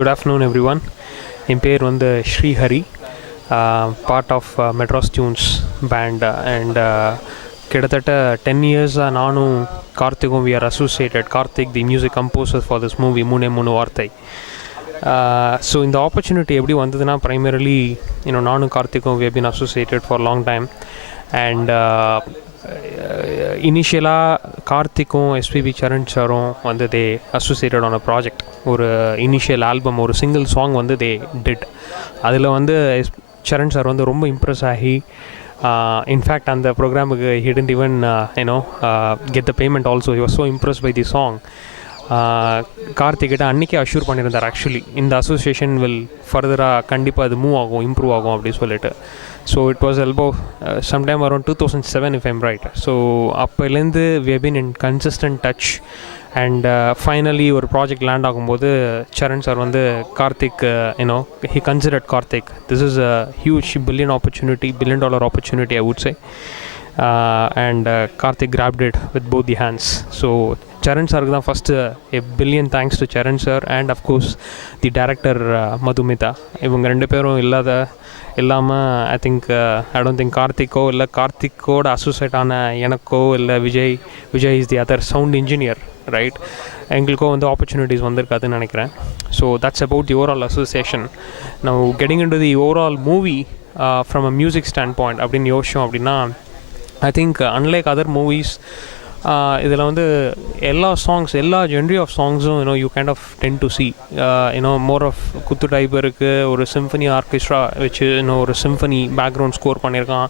Good afternoon, everyone. என் பேர் வந்து Srihari, part of Madras tunes band and கிட்டத்தட்ட 10 இயர்ஸாக நானும் கார்த்திக்கும் we are associated. Karthik the music composer for this movie மூணே மூணு வார்த்தை. ஸோ இந்த ஆப்பர்ச்சுனிட்டி எப்படி வந்ததுன்னா, ப்ரைமரிலி நானும் கார்த்திக்கும் we have been associated for long time. And இனிஷியலாக கார்த்திக்கும் எஸ்பிபி சரண் சாரும் வந்து they associated on a project. ஒரு இனிஷியல் ஆல்பம், ஒரு சிங்கிள் சாங் வந்து தே டிட். அதில் வந்து சரண் சார் வந்து ரொம்ப இம்ப்ரெஸ் ஆகி, இன்ஃபேக்ட் அந்த ப்ரோக்ராமுக்கு he didn't even get the payment also. He was so impress by the song. கார்த்திக்கிட்ட அன்றைக்கே அஷ்யூர் பண்ணியிருந்தார், ஆக்சுவலி இந்த அசோசியேஷன் வில் ஃபர்தராக கண்டிப்பாக அது மூவ் ஆகும், இம்ப்ரூவ் ஆகும் அப்படின்னு சொல்லிட்டு. So it was sometime around 2007 if I'm right. So அப்போலேருந்து we have been in consistent touch. And finally ஒரு ப்ராஜெக்ட் லேண்ட் ஆகும்போது சரண் சார் வந்து Karthik, he considered Karthik, this is a huge billion dollar opportunity, I would say. And Karthik grabbed it with both the hands. So Charan sir தான் first a billion thanks to Charan sir and of course the director Madhumita. இவங்க ரெண்டு பேரும் இல்லாமல் I think I don't think கார்த்திக்கோ இல்லை கார்த்திக்கோட associate ஆன எனக்கோ இல்லை Vijay is the other sound engineer, right, எங்களுக்கோ வந்து ஆப்பர்ச்சுனிட்டிஸ் வந்திருக்காதுன்னு நினைக்கிறேன். So that's about the overall association. Now getting into the overall movie from a music standpoint அப்படின்னு யோசிச்சோம் அப்படின்னா, I think unlike other movies, இதில் வந்து எல்லா ஜென்ரி ஆஃப் சாங்ஸும் you kind of tend to see more of குத்து type இருக்குது. ஒரு சிம்ஃபனி ஆர்கெஸ்ட்ரா வச்சு ஒரு சிம்ஃபனி பேக்ரவுண்ட் ஸ்கோர் பண்ணியிருக்கான்.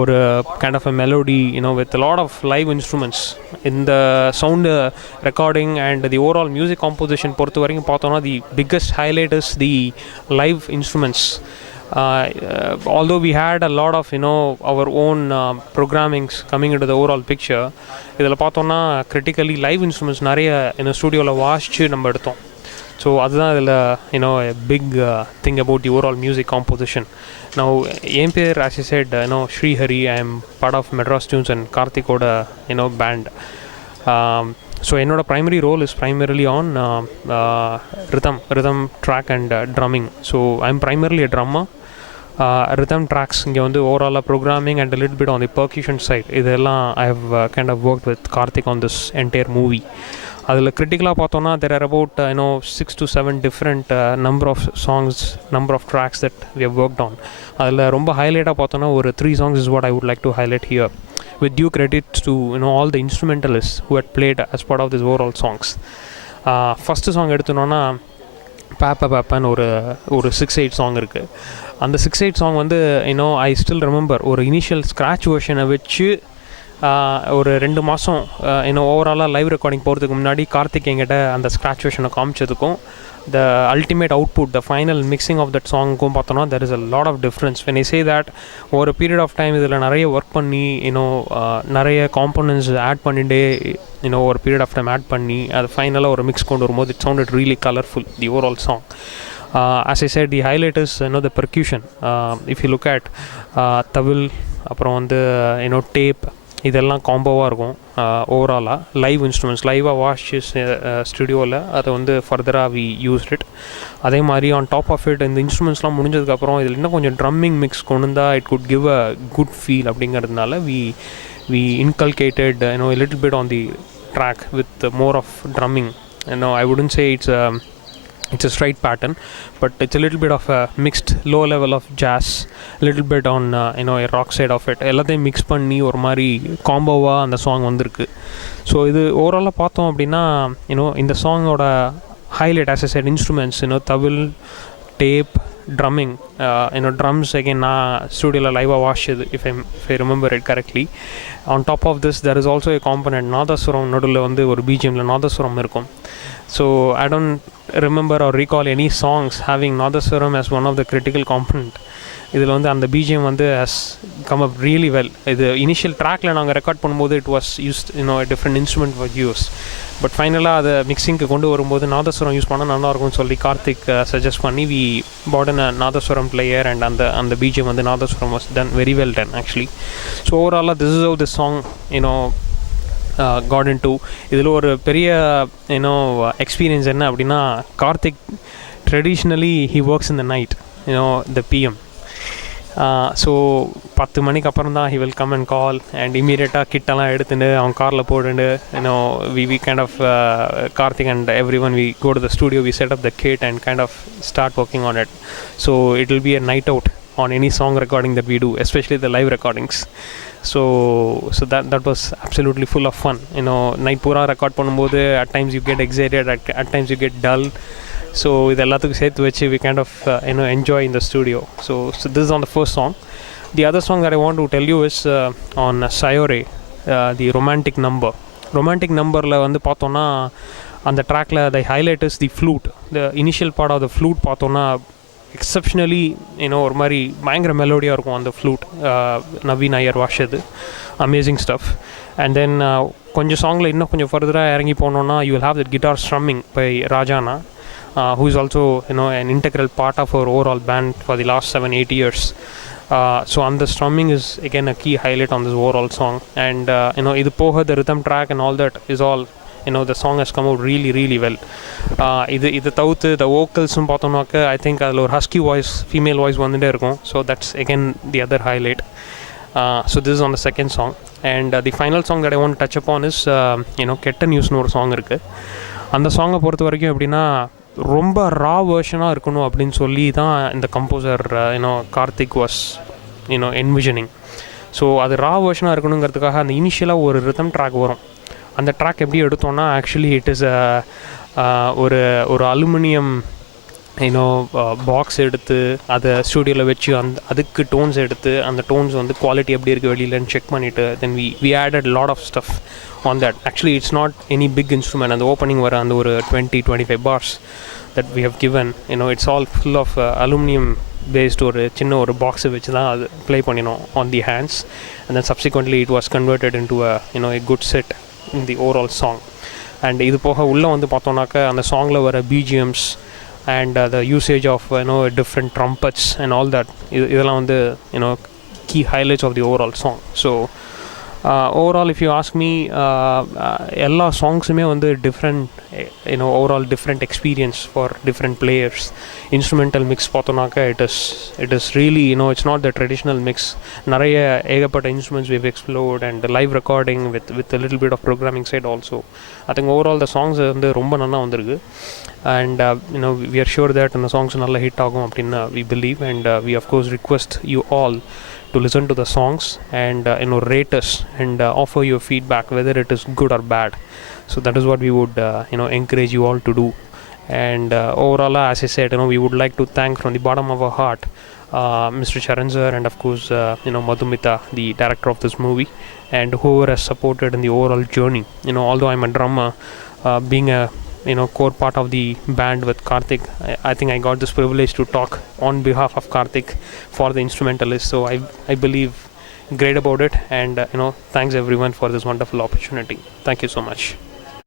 ஒரு kind of a melody with lot of live instruments. இந்த sound recording and the overall music composition பொறுத்த வரைக்கும் பார்த்தோன்னா the biggest highlight is the live instruments. Although we had a lot of our own programmings coming into the overall picture, இதில் பார்த்தோன்னா critically live instruments நிறைய ஸ்டூடியோவில் வாசித்து நம்ம எடுத்தோம். So அதுதான் இதில் big thing about the overall music composition. நான் என் பேர் as I said Srihari. I am part of Madras tunes and கார்த்திக்கோட பேண்ட். ஸோ என்னோட primary role is primarily on rhythm track and drumming. So I am primarily a drummer. Rhythm tracks இங்கே வந்து ஓவராலாக programming and little bit on the percussion side. இதெல்லாம் I have kind of work with Karthik on this entire movie. அதில் கிரிட்டிக்கலாக பார்த்தோன்னா there are about 6 to 7 different number of songs, number of tracks that we have worked on. அதில் ரொம்ப ஹைலைட்டாக பார்த்தோன்னா ஒரு 3 songs is what I would like to highlight here, with due credit to all the instrumentalists who had played as part of this overall songs. First song எடுத்தோன்னா பேப்பான்னு ஒரு 6/8 song இருக்குது. அந்த 6/8 song வந்து I still remember ஒரு initial scratch வெர்ஷனை வச்சு ஒரு 2 மாதம் ஓவராலாக லைவ் ரெக்கார்டிங் போகிறதுக்கு முன்னாடி கார்த்திக் எங்கிட்ட அந்த scratch வெர்ஷனை காமிச்சதுக்கும் the ultimate output, the final mixing of that song பார்த்தோன்னா there is a lot of difference. when I say that, over a period of time இதில் நிறைய ஒர்க் பண்ணி நிறைய காம்போனன்ட்ஸ் ஆட் பண்ணிட்டே ஒரு பீரியட் ஆஃப் டைம் ஆட் பண்ணி அது ஃபைனலாக ஒரு மிக்ஸ் கொண்டு வரும்போது it sounded really colorful, the overall song. As I said, the highlight is the percussion. If you look at தவில், அப்புறம் வந்து டேப், இதெல்லாம் காம்போவாக இருக்கும். ஓவராலாக லைவ் இன்ஸ்ட்ருமெண்ட்ஸ் லைவாக வாஷ் ஸ்டுடியோவில் அதை வந்து ஃபர்தராக வி யூஸ்ட் இட். அதே மாதிரி ஆன் டாப் ஆஃப் இட் இந்த இன்ஸ்ட்ருமெண்ட்ஸ்லாம் முடிஞ்சதுக்கப்புறம் இதில் இன்னும் கொஞ்சம் ட்ரம்மிங் மிக்ஸ் கொண்டு வந்தால் it good give a good feel. அப்படிங்கிறதுனால we inculcated a little bit on the track with more of drumming. I wouldn't say it's a straight pattern, but it's a little bit of a mixed low level of jazz, a little bit on a rock side of it. எல்லாத்தையும் mix பண்ணி ஒரு மாதிரி காம்போவாக அந்த song வந்திருக்கு. So இது ஓவராலாக பார்த்தோம் அப்படின்னா இந்த சாங்கோட highlight as I said instruments, தவில், டேப், drumming, drums again நான் ஸ்டூடியோவில் லைவாக வாஷது if I remember it correctly. On top of this there is also a component நாதஸ்வரம். நடுவில் வந்து ஒரு பிஜிஎம்மில் நாதஸ்வரம் இருக்கும். So I don't remember or recall any songs having nadaswaram as one of the critical component. இதில் வந்து அந்த BGM வந்து has come up really well. இது initial ட்ராக்கில் நாங்கள் ரெக்கார்ட் பண்ணும்போது it was used a different instrument was used, but ஃபைனலாக அதை மிக்சிங்க்கு கொண்டு வரும்போது நாதஸ்வரம் யூஸ் பண்ணால் நல்லாயிருக்கும்னு சொல்லி கார்த்திக் சஜஸ்ட் பண்ணி we bought a nadaswaram player and அந்த பிஜிஎம் வந்து nadaswaram was done very well done actually. So overall this is how this song got into. இதில் ஒரு பெரிய எக்ஸ்பீரியன்ஸ் என்ன அப்படின்னா, Karthik traditionally he works in the night, the PM. So 10 மணிக்கு அப்புறம் தான் he will come and call, and இமீடியட்டாக கிட்டெல்லாம் எடுத்துட்டு அவன் காரில் போட்டுட்டு we kind of Karthik and everyone, we go to the studio, we set up the kit and kind of start working on it. So it will be a night out on any song recording that we do, especially the live recordings. So that was absolutely full of fun. Night pura record பண்ணும்போது at times you get excited, at times you get dull. So இது எல்லாத்துக்கும் சேர்த்து வச்சு we kind of enjoy in the studio. So this is on the first song. The other song that I want to tell you is on Sayore, the romantic number. Romantic numberல வந்து பார்த்தோன்னா அந்த ட்ராக்ல the highlight is the flute. The initial part of the flute பார்த்தோன்னா exceptionally ஒரு மாதிரி பயங்கர மெலோடியாக இருக்கும் அந்த ஃப்ளூட். நவீன் ஐயர் வாஷது அமேசிங் ஸ்டஃப். அண்ட் தென் கொஞ்சம் சாங்கில் இன்னும் கொஞ்சம் ஃபர்தராக இறங்கி போனோன்னா you will have that guitar strumming by ராஜானா, who is also an integral part of our overall band for the last 7-8 years. So on the strumming is again a key highlight on this overall song. And idu poha the rhythm track and all that is all, the song has come out really really well. இது தவிர்த்து the vocals பார்த்தோம்னாக்க I think அதில் ஒரு husky voice, female voice வந்துட்டே இருக்கும். So that's again the other highlight. So this is on the second song. And the final song that I want to touch upon is கெட்ட நியூஸ்னு ஒரு song இருக்குது. அந்த சாங்கை பொறுத்த வரைக்கும் எப்படின்னா ரொம்ப ரா வேர்ஷனாக இருக்கணும் அப்படின்னு சொல்லி தான் இந்த composer Karthik was envisioning. So அது ரா வேர்ஷனாக இருக்கணுங்கிறதுக்காக அந்த இனிஷியலாக ஒரு ரிதம் ட்ராக் வரும். அந்த ட்ராக் எப்படி எடுத்தோன்னா ஆக்சுவலி இட் இஸ் ஒரு அலுமினியம் பாக்ஸ் எடுத்து அதை ஸ்டூடியோவில் வச்சு அதுக்கு டோன்ஸ் எடுத்து அந்த டோன்ஸ் வந்து குவாலிட்டி எப்படி இருக்குது வெளியிலன்னு செக் பண்ணிவிட்டு then we added lot of stuff on that. Actually it's not any big instrument, and the opening வர அந்த ஒரு 20-25 bars that we have given, it's all full of aluminum based ஒரு சின்ன ஒரு பாக்ஸை வச்சு தான் அது ப்ளே பண்ணினோம் on the hands, and then subsequently it was converted into a good set in the overall song. And இது போக உள்ளே வந்து பார்த்தோன்னாக்க அந்த சாங்கில் வர BGMs and the usage of different trumpets and all that, இதெல்லாம் வந்து key highlights of the overall song. So overall if you ask me, எல்லா சாங்ஸுமே வந்து different overall different experience for different players. Instrumental mix பார்த்தோன்னாக்க it is really it's not the traditional mix. நிறைய ஏகப்பட்ட instruments we've explored, and the live recording with a little bit of programming side also. I think overall the songs வந்து ரொம்ப நல்லா வந்திருக்கு. And we are sure that the songs நல்ல hit ஆகும் அப்படின்னு we believe, and we of course request you all to listen to the songs and rate us and offer your feedback whether it is good or bad. So that is what we would encourage you all to do. And overall, as I said, we would like to thank from the bottom of our heart Mr. Charan sir, and of course Madhumita, the director of this movie, and whoever has supported in the overall journey. Although I'm a drummer, being a core part of the band with Karthik, I think I got this privilege to talk on behalf of Karthik for the instrumentalist. So I believe great about it, and thanks everyone for this wonderful opportunity. Thank you so much.